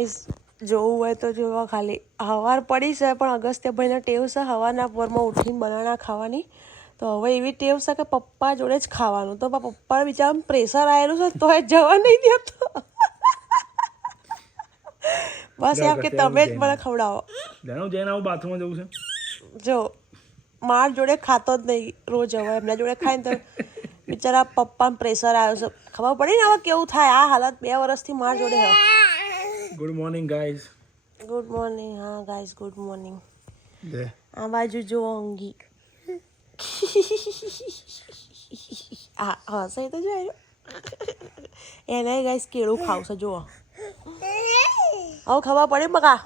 Guys જોવું હોય તો જોવા ખાલી હવાર પડી છે પણ અગસ્ત્યભાઈને ટેવ છે હવારના પોરમાં ઉઠીને બનાના ખાવાની તો હવે એવી ટેવ છે કે પપ્પા જોડે જ ખાવાનું તો પપ્પા બિચારા પ્રેશર આવેલું છે તો એ જવા નહીં દેતો બસ એમ કે તમે જ મને ખવડાવો જઈને આવું બાથરૂમમાં જવું છે જો માર જોડે ખાતો જ નહીં રોજ હવે એમના જોડે ખાય ને તો બિચારા પપ્પાને પ્રેશર આવ્યો છે ખબર પડી ને હવે કેવું થાય આ હાલત 2 વર્ષથી માર જોડે હવે good morning guys good morning હા ગાઈઝ ગુડ મોર્નિંગ લે આ બાજુ જો અંગી હા હા સહી તો જો એને ગાઈઝ કેળું ખાવશે જો હવે ખબર પડી બકા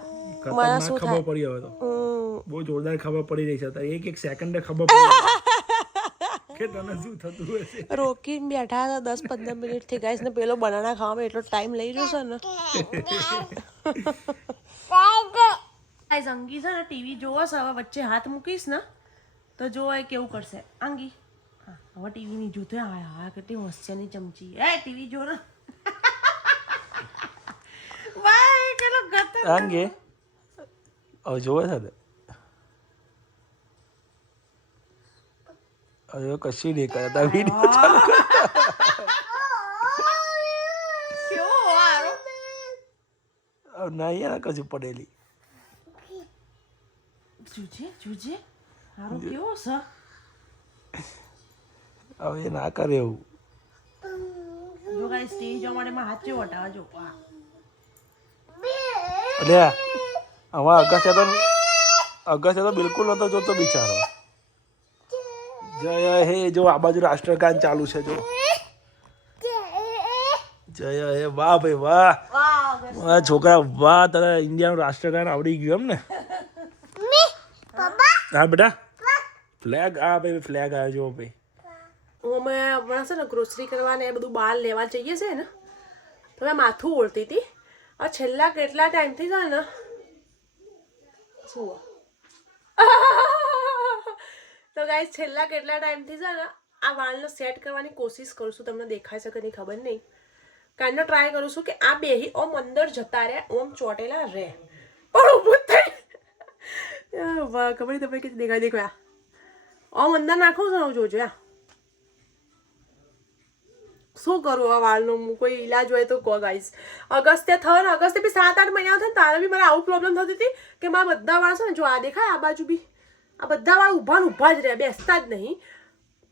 મને શું ખબર થાય પડી હવે તો બહુ જોરદાર ખબર પડી રહી છે અત્યારે એક સેકન્ડે ખબર પડી કે તને શું થતું હશે રોકીને બેઠા હતા 10-15 મિનિટથી ગાઈસ ને પેલો બનાના ખાવામાં એટલો ટાઈમ લઈ રહ્યો છે ને ગાઈસ અંગી છે ને ટીવી જોવો છે હવે વચ્ચે હાથ મૂકીશ ને તો જો એ કેવું કરશે અંગી હા હવે ટીવી ની જોતો હા કેટલી હોશિયારની ચમચી એ ટીવી જો ને વાય કેટલો ગતો અંગે હવે જોવે છે હવે કશી નહીં કરતા વિડીયો ચાલુ કેવો વારો હવે નહીં એને કશું પડેલી જોજે હારો કેવો છે હવે એ ના કરે એવું જો ગાઈસ ટીવી જોવા માટે માં હાથ ચેવો હટાવા જો એટલે હવે અગસ્ત્ય તો બિલકુલ નતો જોતો બિચારો જય હે જો આ બાજુ રાષ્ટ્રગાન ચાલુ છે જો જય હે વાહ ભાઈ વાહ વાહ છોકરા વાહ તારે ઇન્ડિયાનું રાષ્ટ્રગાન આવડી ગયું એમ ને હા બેટા ફ્લેગ આ ભાઈ ફ્લેગ આવ્યો જો ભાઈ અમે હમણાં છે ને ગ્રોસરી કરવા ને એ બધું બહાર લેવા જઈએ છે ને તો મેં માથું ઓળતી હતી આ છેલ્લા કેટલા ટાઈમથી છે ને શું તો ગાઈસ છેલ્લા કેટલા ટાઈમથી છે ને આ વાળનો સેટ કરવાની કોશિશ કરું છું તમને દેખાય છે કે નહીં ખબર નહીં કાંઈનો ટ્રાય કરું છું કે આ બેહી ઓમ અંદર જતા રહે ઓમ ચોટેલા રહે પણ ઊભું થઈ ખબર તમને કે દેખાય ઓમ અંદર નાખું છું જોજો યા શું કરું આ વાળનું કોઈ ઈલાજ હોય તો કહો ગાઈસ અગસ્ત્ય થયો ને અગસ્ત્ય બી 7-8 મહિના થયો ને તારે બી મારે આવું પ્રોબ્લેમ થતી હતી કે મારા બધા વાળ છે ને જો આ દેખાય આ બાજુ બી આ બધા વાળ ઊભા ને ઊભા જ રહે બેસતા જ નહીં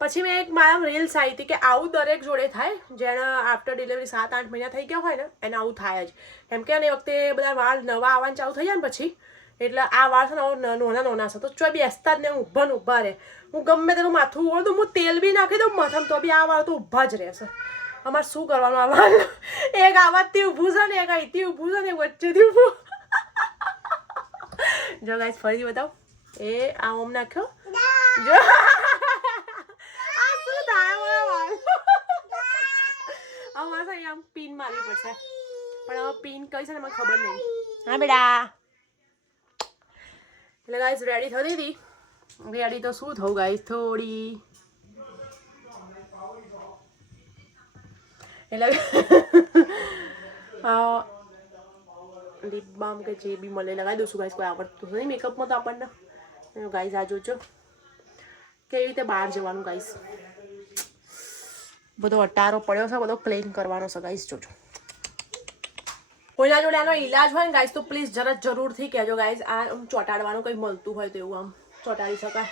પછી મેં એક મારા રીલ્સ આવી હતી કે આવું દરેક જોડે થાય જેને આફ્ટર ડિલિવરી 7-8 મહિના થઈ ગયા હોય ને એને આવું થાય જ કેમ કે એ વખતે બધા વાળ નવા આવવાનું ચાલુ થઈ જાય ને પછી એટલે આ વાળ છે ને નાના છે તો ચોય બેસતા જ નહીં ઊભા ને ઊભા રહે હું ગમે તેનું માથું ઓળ દઉં હું તેલ બી નાખી દઉં માથામાં તો બી આ વાળ તો ઊભા જ રહેશે અમારે શું કરવાનું આ વાળ એક આવાજથી ઊભું છે ને એક અહીંથી ઊભું છે ને વચ્ચેથી ઊભું જો ગાઈસ ફરી બતાવો એ આ ઓમ નાખ્યો જો આ શું થાય મારા વાળ અમારે છે આમ પિન મારવી પડશે પણ હવે પિન કઈ છે ને મને ખબર નહીં હા બેટા એટલે ગાઈસ રેડી થતી હતી રેડી તો શું થયું ગાઈસ થોડી એટલે લિપ બામ કે જે બી મળે લગાવી દઉં છું ગાઈસ કોઈ આવડતું નહીં મેકઅપમાં તો આપણને ગાઈસ આ જોજો કેવી રીતે બહાર જવાનું ગાઈસ બધો અટારો પડ્યો છે બધો ક્લીન કરવાનો છે ગાઈસ જોજો કોઈના જોડે આનો ઈલાજ હોય ને ગાઈસ તો પ્લીઝ જરૂરથી કહેજો ગાઈસ આ ચોંટાડવાનું કંઈ મળતું હોય તો એવું આમ ચોંટાડી શકાય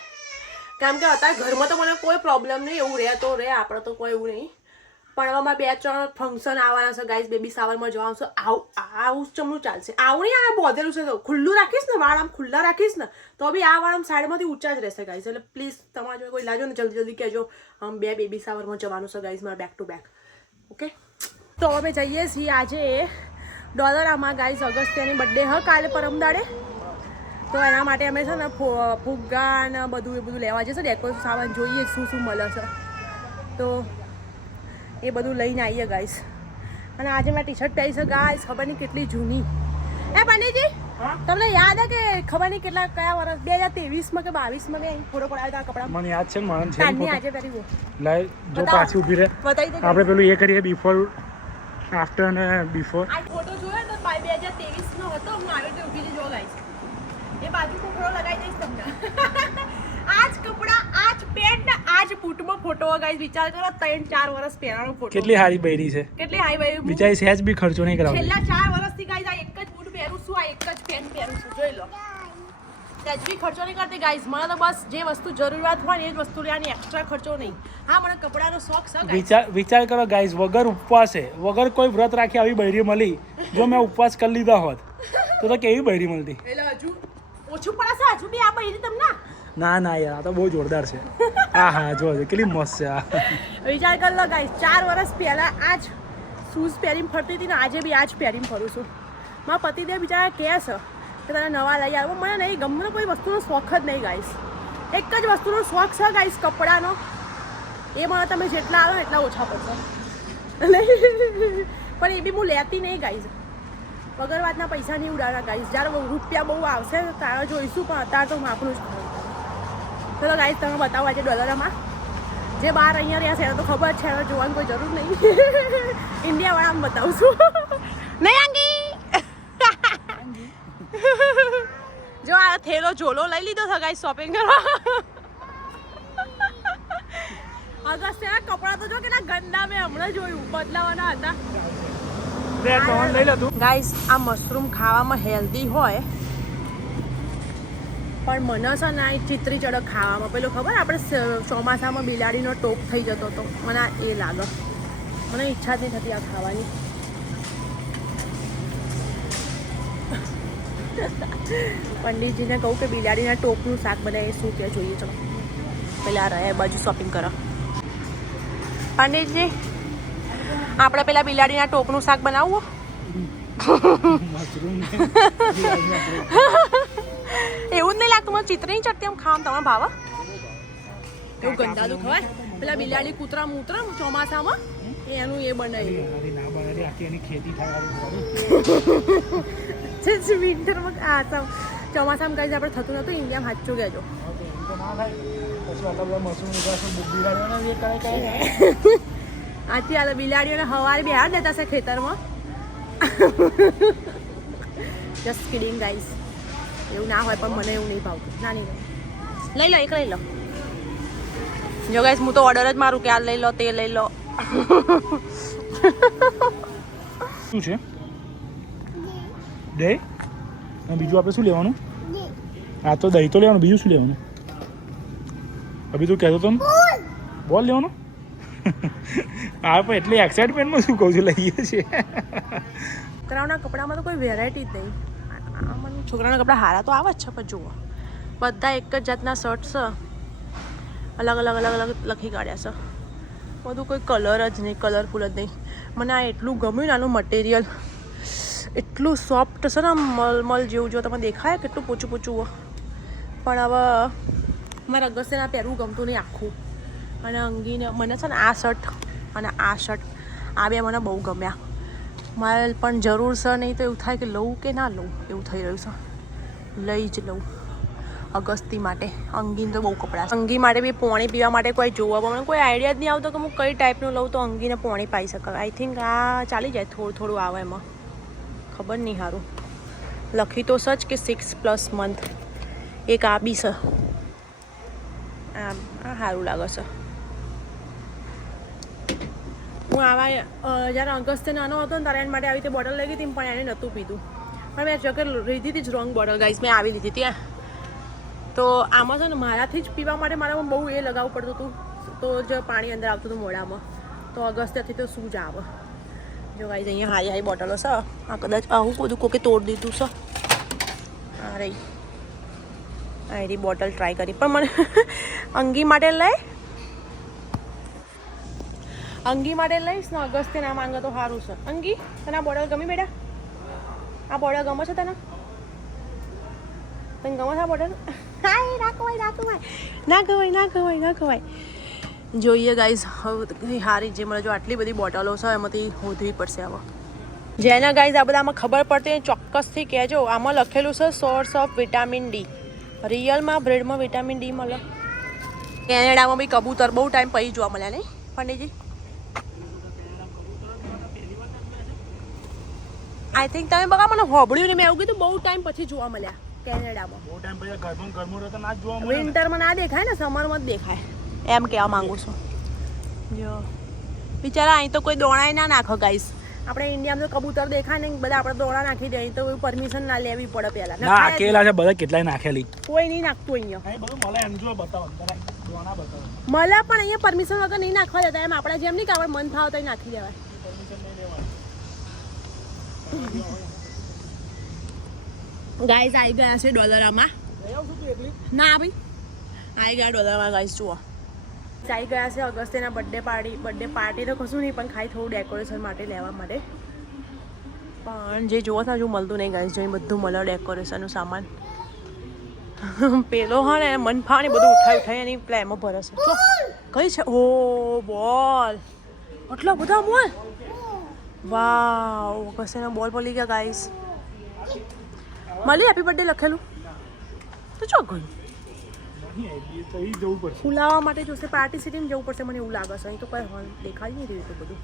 કેમ કે અત્યારે ઘરમાં તો મને કોઈ પ્રોબ્લેમ નહીં એવું રહે તો રહે આપણે તો કોઈ એવું નહીં પણ હવે મારે 2-3 ફંક્શન આવવાના છે ગાઈસ બેબી શાવરમાં જવાનું છે આવું ચમનું ચાલશે આવું નહીં આ બોધેલું છે તો ખુલ્લું રાખીશ ને વાળ આમ ખુલ્લા રાખીશ ને તો બી આ વાળ આમ સાઈડમાંથી ઊંચા જ રહેશે ગાઈસ એટલે પ્લીઝ તમારા જોડે કોઈ લાજો ને જલ્દી કહેજો આમ 2 બેબી શાવરમાં જવાનું છે ગાઈસ મારે બેક ટુ બેક ઓકે તો અમે જઈએ છીએ આજે ડોલરામાં ગાઈસ અગસ્ત્યની બર્થડે હ કાલે પરમદાડે તો એના માટે અમે છે ને ફુગ્ગા ને બધું લેવા જઈશું ડેકોરેશન સામાન જોઈએ શું મળે છે તો એ બધું લઈને આવીએ ગાઈસ અને આજે મેં ટી શર્ટ પહેરી છે ગાઈસ ખબર નહીં કેટલી જૂની એ બનીજી તમને યાદ હે કે ખબર નહીં કેટલા કયા વર્ષ 2023માં કે 22માં મેં ફોટો પડાવ્યા હતા કપડા મને યાદ છે માન છે કાલની આજે પહેરી ગયો લાઈ જો પાછી ઊભી રહે બતાવી દે આપણે પેલું એ કરીએ બિફોર આફ્ટર અને બિફોર આ ફોટો જોયો તો 2023 2023નો હતો હું આવી રીતે ઊભી જો ગાઈસ એ બાજુ કપડો લગાવી દઈશ તમને આજ કપડા આજ પેન્ટ ને આજ બૂટમાં ફોટો ગાઈસ વિચાર કરો 3-4 વર્ષ પહેરાનો ફોટો કેટલી હારી બૈરી છે કેટલી હાઈ ભાઈ બિચારી સહેજ બી ખર્ચો નહીં કરાવતી છેલ્લા 4 વર્ષથી ગાઈસ આ એક જ બૂટ પહેરું છું આ એક જ પેન્ટ પહેરું છું જોઈ લો સહેજ બી ખર્ચો નહીં કરતી ગાઈસ મને તો બસ જે વસ્તુ જરૂરિયાત હોય ને એ જ વસ્તુ લેવાની એક્સ્ટ્રા ખર્ચો નહીં હા મને કપડાનો શોખ છે ગાઈસ વિચાર કરો ગાઈસ વગર ઉપવાસે વગર કોઈ વ્રત રાખી આવી બૈરી મળી જો મેં ઉપવાસ કરી લીધા હોત તો કેવી બૈરી મળતી એટલે હજુ ઓછું પડશે હજુ બી આ બૈરી તમને ના યાર આ તો બહુ જોરદાર છે હા જો કેટલી મસ્ત છે આ વિચાર કરી લો ગાઈસ 4 વર્ષ પહેલા આ જ શૂઝ પહેરીને ફરતી હતી ને આજે બી આ જ પહેરીને ફરું છું મારા પતિદેવ બિચારા કહે છે કે તને નવા લઈ આવો મને નહીં ગમે કોઈ વસ્તુનો શોખ જ નહીં ગાઈસ એક જ વસ્તુનો શોખ છે ગાઈસ કપડાનો એ મને તમે જેટલા આવો એટલા ઓછા પડશે પણ એ બી હું લેતી નહીં ગાઈસ વગર વાતના પૈસા નહીં ઉડાડવા ગાઈસ જ્યારે રૂપિયા બહુ આવશે ત્યારે જોઈશું પણ અત્યારે તો માપનું જ ખરું ચલો ગાઈસ તમે બતાવો આજે ડોલરમાં જે બહાર અહીંયા રહ્યા છે એને તો ખબર છે હવે જોવાની કોઈ જરૂર નહીં ઇન્ડિયાવાળામાં બતાવું છું નહીં આંગી જો આ થેલો ઝોલો લઈ લીધો છે ગાઈસ શોપિંગ કરવા અગસ્ત્યના કપડાં તો જો કેટલા ગંદા મેં હમણાં જોયું બદલાવાના હતા ગાઈસ આ મશરૂમ ખાવામાં હેલ્ધી હોય પણ મને છે ને એ ચિત્રી ચડક ખાવામાં પેલું ખબર આપણે ચોમાસામાં બિલાડીનો ટોપ થઈ જતો હતો મને એ લાગે મને ઈચ્છા જ નહીં થતી આ ખાવાની પંડિતજીને કહું કે બિલાડીના ટોપનું શાક બનાવે શું કે જોઈએ ચલો પેલા રહે બાજુ શોપિંગ કરો પંડિતજી આપણે પેલા બિલાડીના ટોપનું શાક બનાવવું એવું જ નહીં લાગતું મને ચિત્ર નહીં ચડતી આમ ખાવાનું તમારા ભાવા એવું ગંદાદું ખવાય પેલા બિલાડી કૂતરા મૂતરા ચોમાસામાં એનું એ બનાવી વિન્ટરમાં ચોમાસામાં કઈ આપણે થતું નતું ઇન્ડિયામાં સાચું કહેજો આથી આ બિલાડીઓને હવારે બિહાર દેતા છે ખેતરમાં જસ્ટ કિડિંગ ગાઈસ એવું ના હોય પણ મને એવું નહીં ભાવતું ના નહીં લઈ લો એક લઈ લો જો ગાઈસ હું તો ઓર્ડર જ મારું કે આ લઈ લો તે લઈ લો શું છે દહીં બીજું આપણે શું લેવાનું આ તો દહીં તો લેવાનું બીજું શું લેવાનું અભી તું કહેતો તો બોલ લેવાનું હા પણ એટલી એક્સાઇટમેન્ટમાં શું કહું છું લઈએ છીએ છોકરાઓના કપડામાં તો કોઈ વેરાયટી જ નહીં મને છોકરાના કપડાં સારા તો આવે જ છે પણ જુઓ બધા એક જ જાતના શર્ટ છે અલગ અલગ લખી કાઢ્યા છે બધું કોઈ કલર જ નહીં કલરફુલ જ નહીં મને આ એટલું ગમ્યું ને આનું મટીરિયલ એટલું સોફ્ટ છે ને મલ જેવું જો તમે દેખાય કેટલું પોચું પોચું પણ હવે મારે અગસ્ત્યના પહેરવું ગમતું નહીં આખું અને અંગીને મને છે ને આ શર્ટ અને આ શર્ટ આ બે મને બહુ ગમ્યા મારે પણ જરૂર છે નહીં તો એવું થાય કે લઉં કે ના લઉં એવું થઈ રહ્યું છે લઈ જ લઉં અગસ્તી માટે અંગીને તો બહુ કપડાં છે અંગી માટે બી પોણી પીવા માટે કોઈ જોવા મને કોઈ આઈડિયા જ નહીં આવતો કે હું કઈ ટાઈપનું લઉં તો અંગીને પોણી પાઈ શકાય આઈ થિંક આ ચાલી જાય થોડું આવે એમાં ખબર નહીં સારું લખી તો સચ કે 6+ મંથ એક આ બી છે આ સારું લાગે છે હું આવા જ્યારે અગસ્ત્ય નાનો હતો ને ત્યારે એના માટે આવી રીતે બોટલ લઈ ગઈ હતી પણ એને નહોતું પીધું પણ મેં જગર લીધી હતી જ રોંગ બોટલ ગાઈસ મેં આવી લીધી હતી તો આમાં છે ને મારાથી જ પીવા માટે મારામાં બહુ એ લગાવવું પડતું હતું તો જ પાણી અંદર આવતું હતું મોઢામાં તો અગસ્ત્યથી તો શું જ આવે જો ગાઈસ અહીંયા હારી હારી બોટલો છે આ કદાચ આવું બધું કોકે તોડી દીધું છે આ રહી આ એરી બોટલ ટ્રાય કરી પણ મને અંગી માટે લઈશ ને અગસ્ત્ય ના માંગે તો સારું છે અંગી તને આ બોટલ ગમી બેટા આ બોટલ ગમે છે તને ગમે છે આ બોટલ ના ખવાય જોઈએ ગાઈઝ હવે હારી જે મને જો આટલી બધી બોટલો છે એમાંથી હોધવી પડશે હવે જેને ગાઈઝ આ બધામાં ખબર પડતી ચોક્કસથી કહેજો આમાં લખેલું છે સોર્સ ઓફ વિટામિન ડી રિયલમાં બ્રેડમાં વિટામિન ડી મળે કેનેડામાં બી કબૂતર બહુ ટાઈમ પછી જોવા મળ્યા નહીં પંડિતજી આઈ થિંક તમે બગા મને હોબળ્યું ને મેં એવું કીધું બહુ ટાઈમ પછી જોવા મળ્યા કેનેડામાં. બહુ ટાઈમ પછી ગરમ રહેતા ના જ જોવા મળે. વિન્ટરમાં ના દેખાય ને સમરમાં જ દેખાય એમ કહેવા માંગુ છું. જો બિચારા અહીં તો કોઈ દોણાય ના નાખો ગાઈસ. આપણે ઇન્ડિયામાં તો કબૂતર દેખાય ને બધા આપણે દોણા નાખી દે. અહીં તો પરમિશન ના લેવી પડે પહેલા. ના અકેલા છે બધા કેટલાય નાખેલી. કોઈ નહીં નાખતું અહીંયા. અહીં બધું મળે એમ જો બતાવો દોણા બતાવો. મળે પણ અહીંયા પરમિશન વગર નહીં નાખવા દેતા. એમ આપણા જેમ નહીં કે આપણે મન થાવ તો નાખી દેવાય. ગાઈસ આવી ગયા છે ડોલરમાં. ના ભાઈ આવી ગયા ડોલરમાં ગાઈસ જુઓ. આવી ગયા છે અગસ્ત્યના બર્થડે પાર્ટી તો કશું નહીં પણ ખાઈ થોડું ડેકોરેશન માટે લેવા માટે. પણ જે જુઓ છો હજુ મળતું નહીં ગાઈસ. જોઈ બધું મળે ડેકોરેશનનું સામાન. પેલો હા ને મન ફાવે ને બધું ઉઠાઈ એની પેલા એમાં ભરે છે. કઈ છે? ઓ બોલ આટલા બધા બોલ. વાવ અગસ્ત્યના બોલ પડી ગયા ગાઈસ. મળી હેપી બર્થડે લખેલું તો ચો ગયું. ફુલાવા માટે જોશે પાર્ટી સિટીમાં જવું પડશે મને એવું લાગે છે. અહીં તો કઈ હોલ દેખાય નહીં રહ્યું બધું.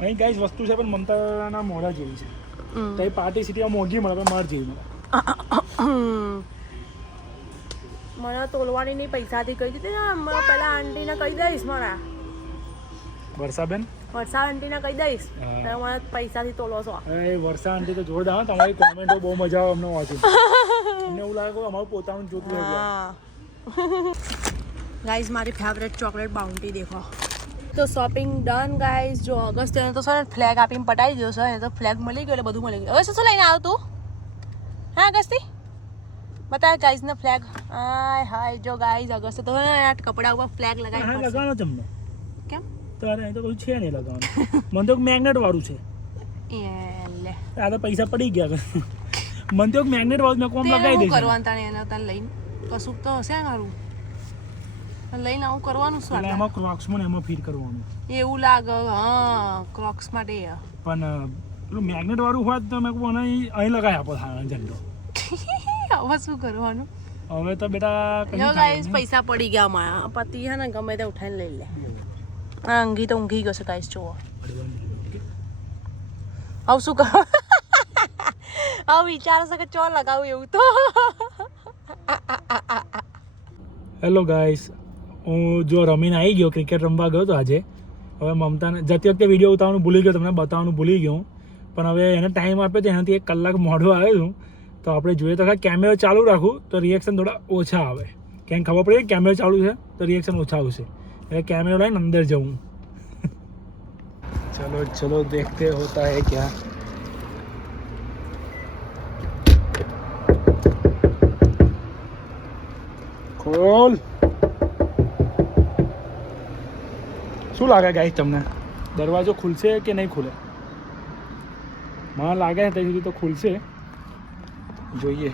અહીં ગાઈસ વસ્તુ છે પણ મમતાના મોઢા જેવી છે. તો એ પાર્ટી સિટીમાં મોંઘી મળે પણ માર જેવી મળે. મને તોલવાની નહીં પૈસાથી કહી દીધી ને પેલા આંટીને કહી દઈશ. મારા વર્ષાબેન વર્ષા આંટીને કહી દઈશ તમે મને પૈસાથી તોલો છો. એ વર્ષા આંટી તો જોરદાર. તમારી કોમેન્ટો બહુ મજા આવે અમને વાંચી. અમને એવું લાગે કે અમારું પોતાનું જોતું હોય. ગાઈઝ મારી ફેવરેટ ચોકલેટ બાઉન્ટી દેખો. તો શોપિંગ ડન ગાઈઝ. જો અગસ્ત્યને તો સર ફ્લેગ આપીને પટાવી દીધો છે. તો ફ્લેગ મળી ગયો એટલે બધું મળી ગયું. હવે શું લઈને આવ્યો તું? હા અગસ્તી બતાવે ગાઈઝને ફ્લેગ. હાય હાય જો ગાઈઝ અગસ્ત્ય તો કપડા ઉપર ફ્લેગ લગાવી લગાવવાનો તમને કેમ તારે અહીં તો કોઈ છે નહીં લગાવવાનું. મને તો મેગ્નેટ વાળું છે. લે આ તો પૈસા પડી ગયા. મને તો મેગ્નેટ વાળું મેં કોમ લગાવી દઈશ. કરવાનું તાણે એને તને લઈને કશુંક તો હશે મારું લઈને આવું કરવાનું શું? એમાં ક્રોક્સમાં એમાં ફિટ કરવાનું એવું લાગે. હા ક્રોક્સ માટે પણ પેલું મેગ્નેટ વાળું હોય તો મેં કોને અહીં લગાવી આપો ઝંડો. હવે શું કરવાનું? હવે તો બેટા ગાઈસ પૈસા પડી ગયા મારા. પતિ હે ને ગમે તે ઉઠાઈને લઈ લે. આ અંગી તો ઊંઘી ગયો છે ગાઈસ જુઓ. હવે શું કરો? હવે વિચારો છે કે ચો લગાવું એવું તો. હેલો ગાઈસ હું જો રમીને આવી ગયો. ક્રિકેટ રમવા ગયો હતો આજે. હવે મમતાને જતી વખતે વિડીયો ઉતારવાનું ભૂલી ગયો. તમને બતાવવાનું ભૂલી ગયો. પણ હવે એને ટાઈમ આપ્યો તો એનાથી 1 કલાક મોડું આવ્યો છું. તો આપણે જોઈએ તો કેમેરો ચાલુ રાખું તો રિએક્શન થોડા ઓછા આવે. કેમ ખબર પડી કેમેરો ચાલુ છે તો રિએક્શન ઓછા આવશે. એટલે કેમેરો લઈને અંદર જાઉં. ચલો ચલો દેખતે હોતા હૈ ક્યા. ખોલ. શું લાગે ગાઈસ તમને દરવાજો ખુલશે કે નહીં ખુલે? મને લાગે ત્યાં સુધી તો ખુલશે. જોઈએ.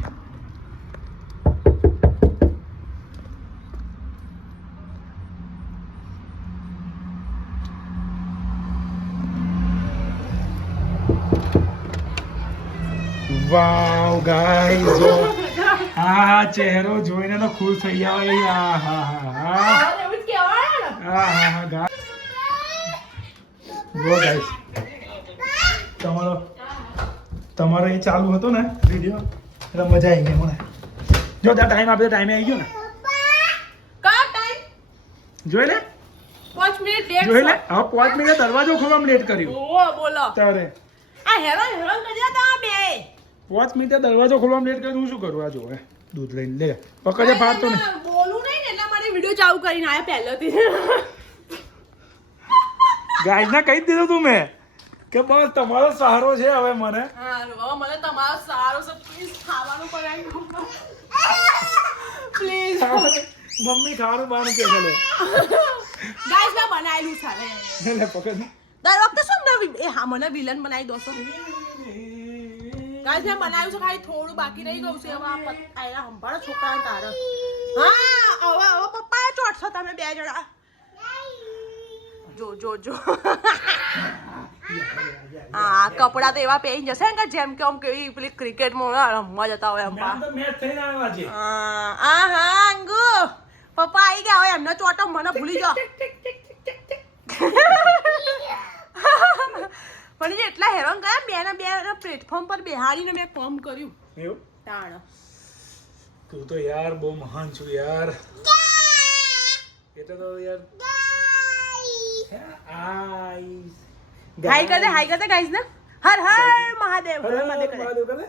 વાવ ગાઈસ જો આ ચહેરો જોઈને તો ખુશ થઈ જાય. આ હા હા હા હા હા ગા જો ગાઈસ તમારો એ ચાલુ હતો ને વિડીયો એટલે મજા આવી ગઈ મને. જો ત્યાં ટાઈમ આપે ટાઈમે આવી ગયો ને. જોઈ લે 5 મિનિટ લેટ. જોઈ લે હવે 5 મિનિટ દરવાજો ખોલવામાં લેટ કર્યું. ઓ બોલો તારે આ હેરાન કરી તા બે 5 મિનિટ દરવાજો ખોલવામાં લેટ કર્યું. હું શું કરું? આ જો હે દૂધ લઈને લે પકડે ફાટતો ને. બોલું નહીં ને એટલે મારે વિડિયો ચાલુ કરીને આયા પહેલેથી. ગાઈસ ના કહી દીધું તું મેં કે બસ તમારો સહારો છે હવે મને. હા હવે મને તમારો સહારો છે. પ્લીઝ ખાવાનું બનાવી પ્લીઝ. મમ્મી ખાવાનું બાનું કે છે લે. ગાઈસ મેં બનાવેલું છે લે પકડ. દર વખતે શું એ હા મને વિલન બનાવી દો છો. ગાઈસ મેં બનાવ્યું છે ખાલી થોડું બાકી રહી ગયું છે. હવે આ સંભાળો છોકરાને તારે. હા હવે પપ્પાએ ચોટશો તમે બે જણા. જો જો જો હા કપડા તો એવા પહેરી જશે ને જેમ કે આમ કેવી પેલી ક્રિકેટમાં રમવા જતા હોય એમ. હા હા અંગુ પપ્પા આવી ગયા હોય એમનો ચોટો મને ભૂલી જાઓ. પણ એટલા હેરાન ગયા બે એના બે પ્લેટફોર્મ પર બેહાડીને મેં કામ કર્યું એવું તાણ તું તો યાર બહુ મહાન છું યાર એટલે તો યાર હાઈ કર દે ગાઈસ ને હર હર મહાદેવ હર હર મહાદેવ કરે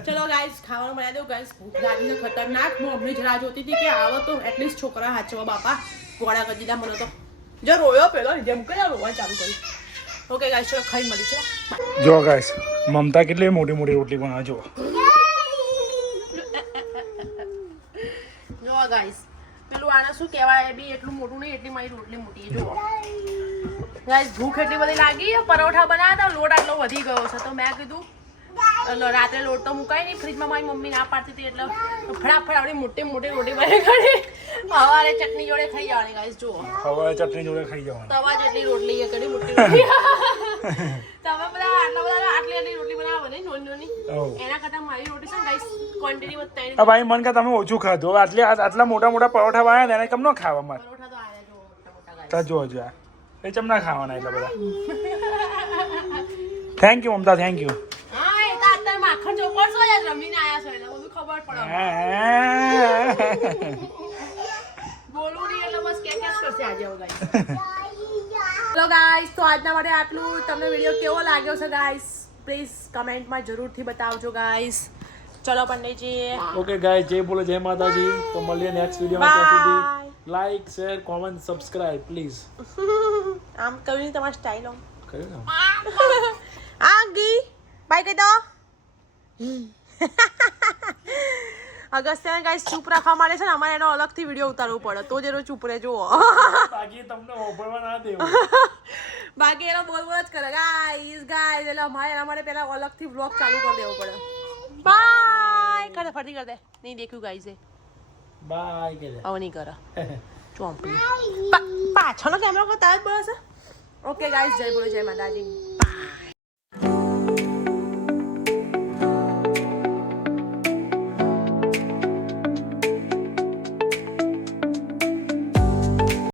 ચલો ગાઈસ ખાવાનું બનાવી દઉં ગાઈસ ભૂખ લાગી છે ખતરનાક હું હમણાં જ રાહ જોતી હતી કે આવો તો એટલીસ્ટ છોકરા હાચવા બાપા ગોળા કરી દીધા મને તો જો રોયો પેલો જેમ કર્યા રોવાનું ચાલુ કર્યું ઓકે ગાઈસ ચલો ખાઈ મળી ચલો જો ગાઈસ મમતા કેટલી મોટી મોટી રોટલી બનાવે જો જો ગાઈસ પેલું આને શું કહેવાય બી એટલું મોટું નહીં એટલી મારી રોટલી મોટી જો ગાઈસ ભૂખ એટલી બધી લાગી પરોઠા બનાવ્યા હતા લોટ આટલો વધી ગયો છે તો મેં કીધું રાત્રે લોટ તો મુકાય નહીં ફ્રીજમાં મારી મમ્મી ના પાડતી હતી એટલે ફટાફટ આપણી મોટી મોટી રોટી બની ગઈ સવારે ચટણી જોડે ખાઈ જવાની ગાઈસ જુઓ સવારે ચટણી જોડે ખાઈ જવાની તવા જેટલી રોટલી એ કરી મોટી રોટલી તમે બધા આટલી રોટલી બનાવો ને નાની એના કરતા મારી રોટી છે ને ગાઈસ ક્વોન્ટિટી માં ત્રણ ભાઈ મન કે તમે ઓછું ખાધું હવે આટલા મોટા મોટા પરોઠા બનાવ્યા એને કેમ ન ખાવા મારે પરોઠા તો આયા જો મોટા મોટા તા જો એ ચમ ના ખાવાના એટલા બધા thank you Mamata thank you હા એ તો અત્યારે માખણ ચોપડ છો યાર રમીને આયા છો એટલે બધું ખબર પડે બોલું નહીં એટલે બસ કે કરશે આજે ગાઈસ હેલો ગાઈસ તો આજના માટે આટલું તમને વિડીયો કેવો લાગ્યો છે ગાઈસ પ્લીઝ કમેન્ટમાં જરૂરથી બતાવજો ગાઈસ ચલો પંડિતજી ઓકે ગાઈસ જય બોલો જય માતાજી તો મળીએ નેક્સ્ટ વિડીયોમાં ત્યાં સુધી like share comment subscribe please આમ કહ્યું નહીં તમારી સ્ટાઇલ આમ કર્યું ને આંગી બાય કહી દો અગસ્ત્યને ગાઈસ ચૂપ રાખવા માટે છે ને અમારે એનો અલગથી વિડીયો ઉતારવો પડે તો જ એનો ચૂપ રહે જુઓ બાકી તમને ઓફરવા ના દેવું બાકી એનો બોલ બોલ જ કરે ગાઈસ એટલે અમારે એના માટે પહેલા અલગથી વ્લોગ ચાલુ કરી દેવો પડે બાય કરે ફરતી કર દે નહીં દેખ્યું ગાઈસ એ બાય કે હવે નહીં કરે ચોંપડી પાછળનો કેમેરો કો તાજ બોલે છે ઓકે ગાઈસ જય બોલો જય માતાજી